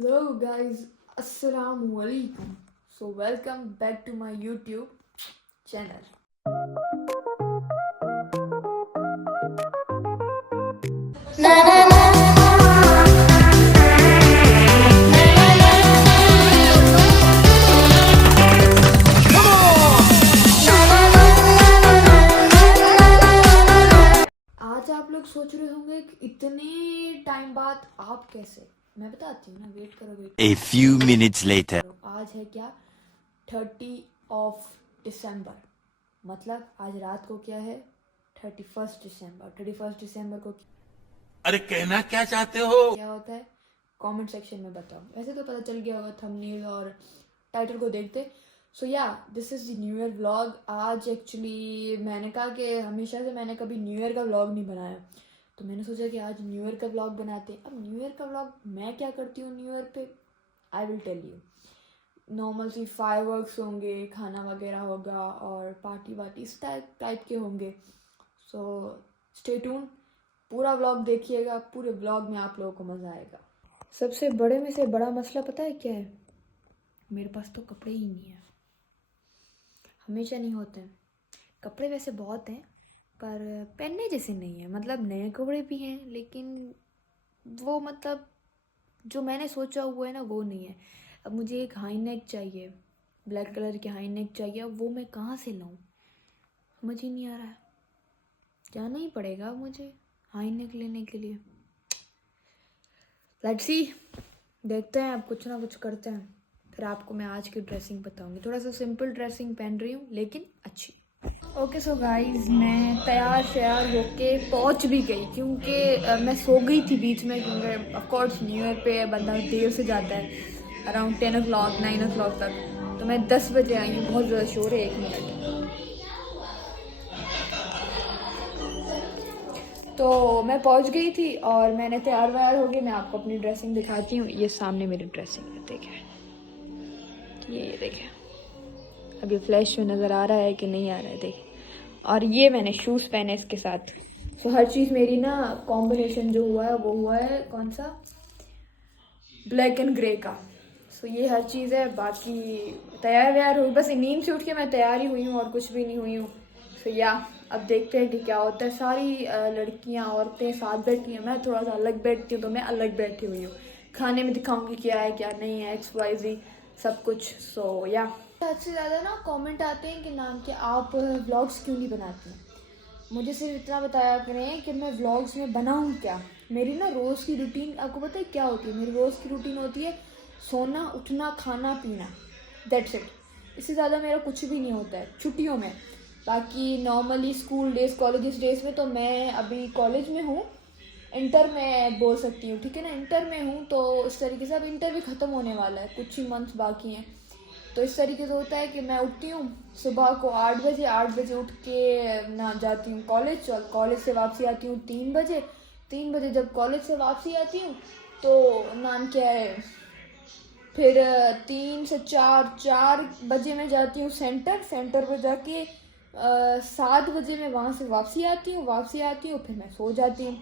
Hello guys, Assalamu alaikum. So welcome back to my YouTube channel. आज आप लोग सोच रहे होंगे कि इतने टाइम बाद आप कैसे। मैं बताती हूँ ना, वेट करो wait. A few minutes later. आज है क्या 30 दिसंबर, मतलब आज रात को क्या है 31 दिसंबर को अरे कहना क्या चाहते हो? क्या होता है कमेंट सेक्शन में बताओ। वैसे तो पता चल गया होगा थंबनेल और टाइटल को देखते। सो या this is the new year vlog. आज एक्चुअली मैंने कहा कि हमेशा से मैंने कभी न्यू ईयर का व्लॉग नहीं बनाया, तो मैंने सोचा कि आज न्यू ईयर का व्लॉग बनाते हैं। अब न्यू ईयर का व्लॉग मैं क्या करती हूँ न्यू ईयर पे, I will tell you. Normal सी फायरवर्क्स होंगे, खाना वगैरह होगा और पार्टी वार्टी इस टाइप के होंगे। सो स्टे ट्यून, पूरा व्लॉग देखिएगा। पूरे व्लॉग में आप लोगों को मज़ा आएगा। सबसे बड़े में से बड़ा मसला पता है क्या है? मेरे पास तो कपड़े ही नहीं है। हमेशा नहीं होते हैं कपड़े, वैसे बहुत हैं पर पहनने जैसे नहीं है। मतलब नए कपड़े भी हैं लेकिन वो मतलब जो मैंने सोचा हुआ है ना वो नहीं है। अब मुझे एक हाई नेक चाहिए, ब्लैक कलर की हाई नेक चाहिए। अब वो मैं कहाँ से लाऊं, समझ ही नहीं आ रहा है। जाना ही पड़ेगा मुझे हाई नेक लेने के लिए। लेट्स सी, देखते हैं, अब कुछ ना कुछ करते हैं। फिर आपको मैं आज की ड्रेसिंग बताऊंगी। थोड़ा सा सिंपल ड्रेसिंग पहन रही हूँ लेकिन अच्छी। ओके सो गाइज, मैं तैयार होके पहुँच भी गई क्योंकि मैं सो गई थी बीच में, क्योंकि ऑफकोर्स न्यू ईयर पे बंदा देर से जाता है, अराउंड 10 o'clock 9 o'clock तक। तो मैं 10 बजे आई हूँ। बहुत ज़्यादा शोर है, 1 मिनट। तो मैं पहुंच गई थी और मैंने तैयार व्यार हो गई। मैं आपको अपनी ड्रेसिंग दिखाती हूँ। ये सामने मेरी ड्रेसिंग है, देखें, ये देखें। अब ये फ्लैश में नज़र आ रहा है कि नहीं आ रहा है, देखें। और ये मैंने शूज़ पहने इसके साथ। सो हर चीज़ मेरी ना कॉम्बिनेशन जो हुआ है वो हुआ है कौन सा, ब्लैक एंड ग्रे का। सो ये हर चीज़ है। बाकी तैयार व्यार हुई, बस नींद से उठ के मैं तैयार ही हुई हूँ और कुछ भी नहीं हुई हूँ। सो या अब देखते हैं कि क्या होता है। सारी लड़कियां औरतें साथ बैठी हैं, मैं थोड़ा सा अलग बैठती हूँ, तो मैं अलग बैठी हुई हूँ। खाने में दिखाऊंगी क्या है क्या नहीं है, XYZ सब कुछ। सो या हद से ज़्यादा ना कमेंट आते हैं कि नाम के आप व्लॉग्स क्यों नहीं बनाती हैं। मुझे सिर्फ इतना बताया करें कि मैं व्लॉग्स में बनाऊँ क्या। मेरी ना रोज़ की रूटीन आपको पता है क्या होती है? मेरी रोज़ की रूटीन होती है सोना, उठना, खाना, पीना, दैट्स इट। इससे ज़्यादा मेरा कुछ भी नहीं होता है छुट्टियों में। बाकी normally school days, college days में तो मैं अभी कॉलेज में हूँ, इंटर में बोल सकती हूँ, ठीक है ना। इंटर में हूँ तो इस तरीके से अब इंटर भी ख़त्म होने वाला है, कुछ ही मंथ्स बाकी हैं। तो इस तरीके से होता है कि मैं उठती हूँ सुबह को 8 बजे उठ के ना जाती हूँ कॉलेज, और कॉलेज से वापसी आती हूँ 3 बजे। 3 बजे जब कॉलेज से वापसी आती हूँ तो नाम क्या है, फिर 3 से 4 बजे मैं जाती हूँ सेंटर पर जाके 7 बजे मैं वहाँ से वापसी आती हूँ, फिर मैं सो जाती हूँ।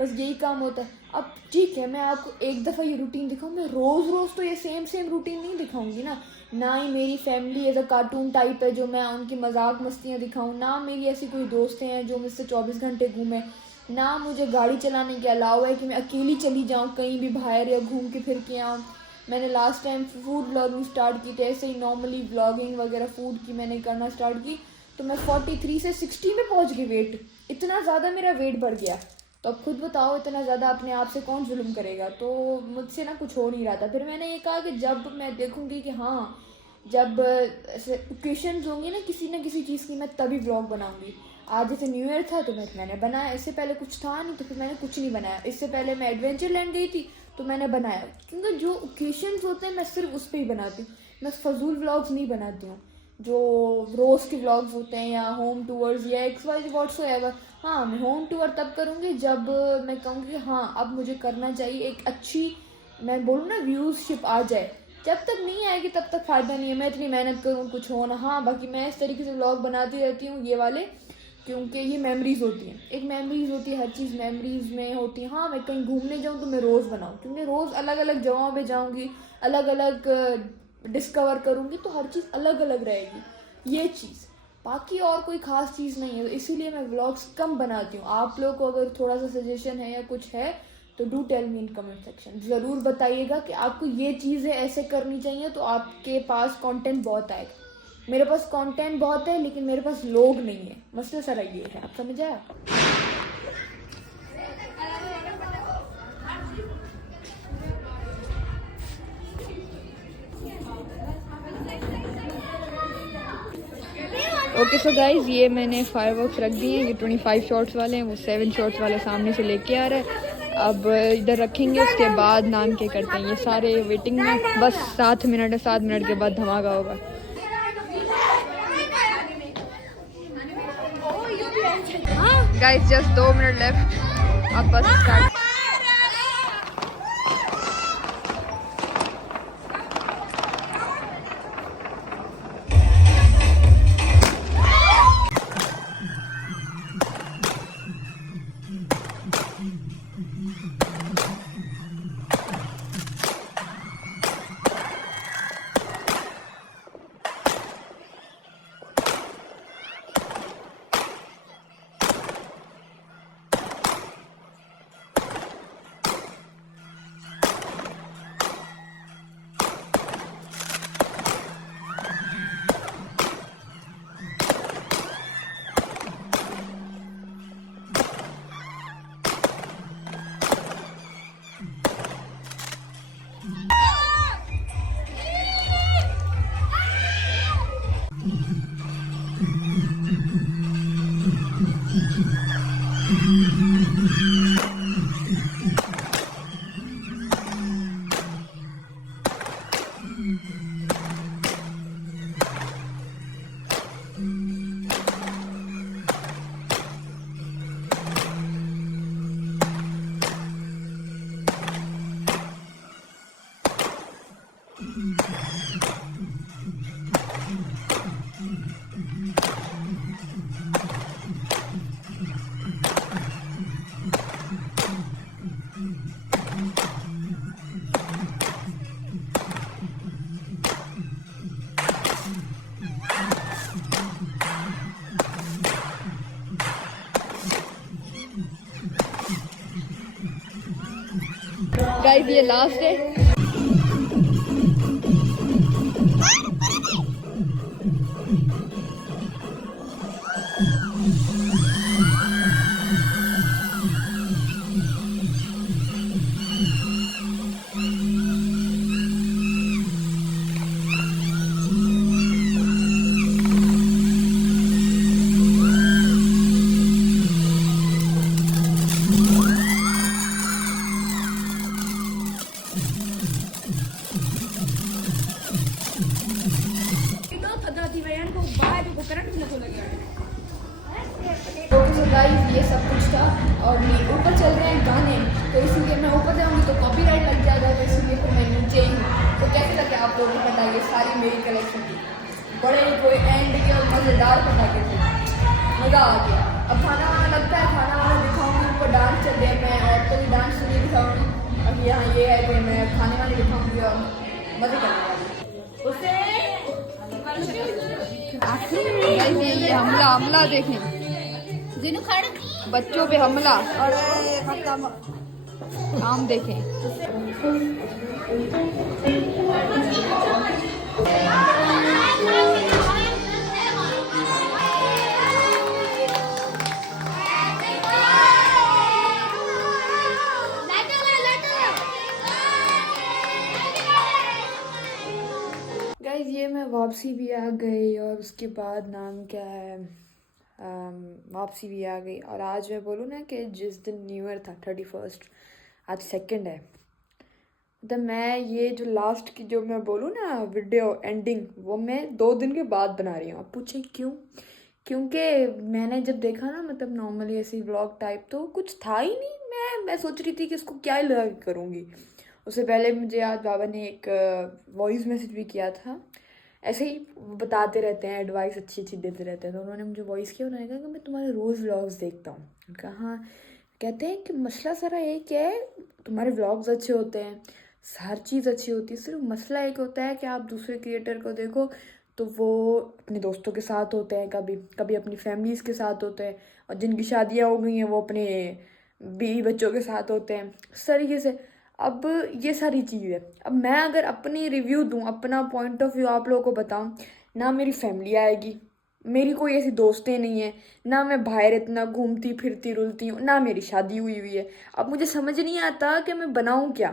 बस यही काम होता है। अब ठीक है, मैं आपको एक दफ़ा ये रूटीन दिखाऊँ, मैं रोज़ रोज़ तो ये सेम रूटीन नहीं दिखाऊंगी ना ही मेरी family as a cartoon type है जो मैं उनकी मजाक मस्तियाँ दिखाऊँ, ना मेरी ऐसी कोई दोस्तें हैं जो मुझसे 24 घंटे घूमें, ना मुझे गाड़ी चलाने के अलावा है कि मैं अकेली चली जाऊँ कहीं भी बाहर या घूम के फिर के आऊँ। मैंने last time food blogging start की थी, ऐसे ही नॉर्मली ब्लॉगिंग वगैरह फूड की मैंने करना स्टार्ट की, तो मैं 43 से 60 में पहुंच गई। वेट इतना ज़्यादा मेरा वेट बढ़ गया। तो अब खुद बताओ, इतना ज़्यादा अपने आप से कौन जुल्म करेगा। तो मुझसे ना कुछ हो नहीं रहा था। फिर मैंने ये कहा कि जब मैं देखूंगी कि हाँ, जब ओकेशंस होंगी ना किसी चीज़ की, मैं तभी ब्लॉग बनाऊंगी। आज जैसे न्यू ईयर था तो मैंने बनाया, इससे पहले कुछ था नहीं तो फिर मैंने कुछ नहीं बनाया। इससे पहले मैं एडवेंचर लैंड गई थी तो मैंने बनाया, क्योंकि जो ओकेशंस होते हैं मैं सिर्फ उस पर ही बनाती हूँ। मैं फजूल व्लॉग्स नहीं बनाती हूँ जो रोज़ के व्लॉग्स होते हैं या होम टूर्स या XYZ व्हाट्सोएवर। हाँ, मैं होम टूर तब करूँगी जब मैं कहूँगी हाँ अब मुझे करना चाहिए, एक अच्छी, मैं बोलूँ ना, व्यूज़शिप आ जाए। जब तक नहीं आएगी तब तक फ़ायदा नहीं है। मैं इतनी मेहनत करूँ कुछ हो ना। हाँ, बाकी मैं इस तरीके से व्लॉग बनाती रहती हूँ ये वाले, क्योंकि ये मेमोरीज होती हैं, एक मेमोरीज होती है, हर चीज़ मेमोरीज में होती है। हाँ, मैं कहीं घूमने जाऊँ तो मैं रोज़ बनाऊँ, क्योंकि रोज़ अलग अलग जगहों पे जाऊँगी, अलग अलग डिस्कवर करूँगी, तो हर चीज़ अलग अलग रहेगी। ये चीज़, बाकी और कोई ख़ास चीज़ नहीं है, तो इसीलिए मैं व्लॉग्स कम बनाती हूँ। आप लोग को अगर थोड़ा सा सजेशन है या कुछ है तो do tell me in comment section, ज़रूर बताइएगा कि आपको ये चीज़ें ऐसे करनी चाहिए, तो आपके पास कंटेंट बहुत आएगा। मेरे पास कंटेंट बहुत है लेकिन मेरे पास लोग नहीं है, मसला सारा ये है। आप समझ आया? ओके सो गाइज, ये मैंने फायरवर्क्स रख दिए हैं। ये 25 शॉट्स वाले हैं, वो 7 शॉट्स वाले सामने से लेके आ रहा है। अब इधर रखेंगे, उसके बाद नाम के करते हैं। ये सारे वेटिंग में, बस 7 मिनट है, 7 मिनट के बाद धमाका होगा। गाइज जस्ट 2 मिनट लेफ्ट, अब बस स्टार्ट। गाइस ये लास्ट है। गाइस ये सब कुछ था, और ये ऊपर चल रहे हैं गाने, तो इसलिए मैं ऊपर जाऊंगी तो कॉपीराइट लग जाएगा, तो इसलिए फिर मैं नीचे ही हूँ। तो कैसे लगे आप लोगों को बताइए, सारी मेरी कलेक्शन की बड़े कोई एंड के और मज़ेदार पटाखे थे, मज़ा आ गया। अब खाना वाना लगता है, खाना वाना दिखाऊंगी, ऊपर डांस चल रहे हैं, मैं और तो डांस नहीं दिखाऊंगी। अब यहाँ ये है कि मैं खाने वाने दिखाऊंगी और मज़े करने वाली। ये हमला देखें, बच्चों पे हमला और काम देखें। गाइस ये मैं वापसी भी आ गई, और उसके बाद नाम क्या है, वापसी भी आ गई। और आज मैं बोलूँ ना कि जिस दिन न्यू ईयर था 31, आज 2 है। मतलब मैं ये जो लास्ट की जो मैं बोलूँ ना वीडियो एंडिंग, वो मैं 2 दिन के बाद बना रही हूँ। आप पूछें क्यों? क्योंकि मैंने जब देखा ना, मतलब नॉर्मली ऐसे व्लॉग टाइप तो कुछ था ही नहीं। मैं सोच रही थी कि इसको क्या लगा करूँगी। उससे पहले मुझे आज बाबा ने एक वॉइस मैसेज भी किया था ऐसे ही बताते रहते हैं, एडवाइस अच्छी अच्छी देते रहते हैं। तो उन्होंने मुझे वॉइस किया, उन्होंने कहा कि मैं तुम्हारे रोज़ व्लॉग्स देखता हूँ। मैंने कहा हाँ। कहते हैं कि मसला सारा एक है, तुम्हारे व्लॉग्स अच्छे होते हैं, हर चीज़ अच्छी होती है, सिर्फ मसला एक होता है कि आप दूसरे क्रिएटर को देखो तो वो अपने दोस्तों के साथ होते हैं, कभी कभी अपनी फैमिलीज़ के साथ होते हैं, और जिनकी शादियाँ हो गई हैं वो अपने बीवी बच्चों के साथ होते हैं, इस तरीके से। अब ये सारी चीज़ है। अब मैं अगर अपनी रिव्यू दूँ, अपना पॉइंट ऑफ व्यू आप लोगों को बताऊँ, ना मेरी फैमिली आएगी, मेरी कोई ऐसी दोस्तें नहीं है, ना मैं बाहर इतना घूमती फिरती रुलती हूँ, ना मेरी शादी हुई हुई है। अब मुझे समझ नहीं आता कि मैं बनाऊँ क्या,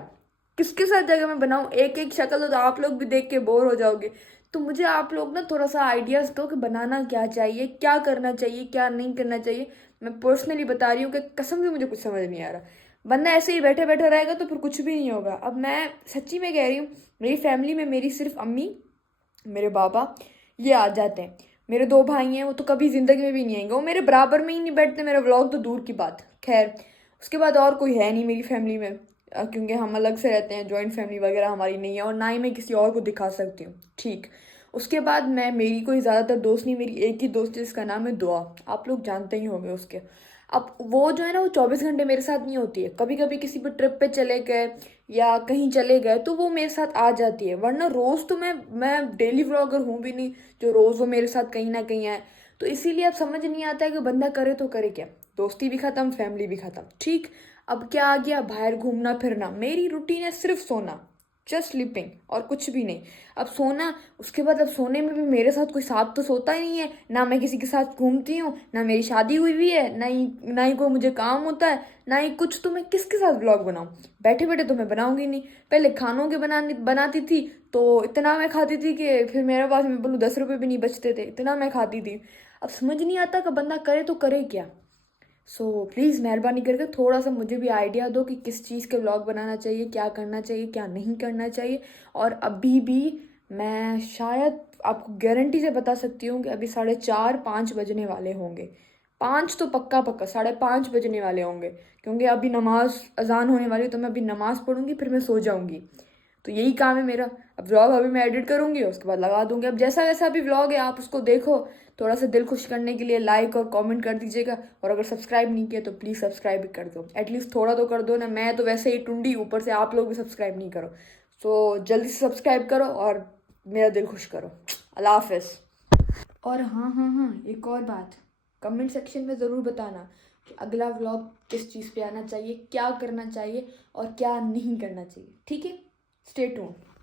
किसके साथ जाकर मैं बनाऊँ। एक एक शक्ल तो आप लोग भी देख के बोर हो जाओगे। तो मुझे आप लोग ना थोड़ा सा आइडियाज़ दो कि बनाना क्या चाहिए, क्या करना चाहिए, क्या नहीं करना चाहिए। मैं पर्सनली बता रही हूँ कि कसम से मुझे कुछ समझ नहीं आ रहा। बंदा ऐसे ही बैठे बैठे रहेगा तो फिर कुछ भी नहीं होगा। अब मैं सच्ची में कह रही हूँ, मेरी फैमिली में मेरी सिर्फ अम्मी, मेरे पापा ये आ जाते हैं। मेरे 2 भाई हैं, वो तो कभी ज़िंदगी में भी नहीं आएंगे, वो मेरे बराबर में ही नहीं बैठते, मेरा व्लॉग तो दूर की बात। खैर, उसके बाद और कोई है नहीं मेरी फैमिली में, क्योंकि हम अलग से रहते हैं, जॉइंट फैमिली वगैरह हमारी नहीं है, और ना ही मैं किसी और को दिखा सकती हूँ। ठीक, उसके बाद मेरी कोई ज़्यादातर दोस्त नहीं, मेरी एक ही दोस्त है जिसका नाम है दुआ, आप लोग जानते ही होंगे उसके। अब वो जो है ना, वो 24 घंटे मेरे साथ नहीं होती है, कभी कभी किसी भी ट्रिप पे चले गए या कहीं चले गए तो वो मेरे साथ आ जाती है, वरना रोज़ तो मैं डेली व्लॉगर हूँ भी नहीं जो रोज़ वो मेरे साथ कहीं ना कहीं आए। तो इसीलिए अब समझ नहीं आता है कि बंदा करे तो करे क्या। दोस्ती भी ख़त्म, फैमिली भी ख़त्म। ठीक, अब क्या आ गया, बाहर घूमना फिरना। मेरी रूटीन है सिर्फ सोना, जस्ट स्लीपिंग, और कुछ भी नहीं। अब सोना, उसके बाद अब सोने में भी मेरे साथ कोई साथ तो सोता ही नहीं है, ना मैं किसी के साथ घूमती हूँ, ना मेरी शादी हुई हुई है, ना ही कोई मुझे काम होता है, ना ही कुछ। तो मैं किसके साथ ब्लॉग बनाऊँ? बैठे बैठे तो मैं बनाऊंगी नहीं। पहले खानों के बनाती थी तो इतना मैं खाती थी कि फिर मेरे पास, मैं बोलूँ, 10 रुपये भी नहीं बचते थे, इतना मैं खाती थी। अब समझ नहीं आता कि बंदा करे तो करे क्या। सो प्लीज़ मेहरबानी करके थोड़ा सा मुझे भी आइडिया दो कि किस चीज़ के व्लॉग बनाना चाहिए, क्या करना चाहिए, क्या नहीं करना चाहिए। और अभी भी मैं शायद आपको गारंटी से बता सकती हूँ कि अभी 4:30-5 बजने वाले होंगे। 5 तो पक्का पक्का, 5:30 बजने वाले होंगे, क्योंकि अभी नमाज अजान होने वाली है, तो मैं अभी नमाज़ पढ़ूंगी फिर मैं सो जाऊंगी। तो यही काम है मेरा। अब व्लॉग अभी मैं एडिट करूंगी, उसके बाद लगा दूंगी। अब जैसा वैसा भी व्लॉग है, आप उसको देखो, थोड़ा सा दिल खुश करने के लिए लाइक और कमेंट कर दीजिएगा। और अगर सब्सक्राइब नहीं किया तो प्लीज़ सब्सक्राइब भी कर दो, एटलीस्ट थोड़ा तो कर दो ना। मैं तो वैसे ही टुंडी, ऊपर से आप लोग भी सब्सक्राइब नहीं करो। सो जल्दी से सब्सक्राइब करो और मेरा दिल खुश करो। अल्लाह हाफिज़। और हाँ हाँ हाँ, एक और बात, कमेंट सेक्शन में ज़रूर बताना कि अगला व्लॉग किस चीज़ पे आना चाहिए, क्या करना चाहिए और क्या नहीं करना चाहिए। ठीक है, स्टे ट्यून्ड।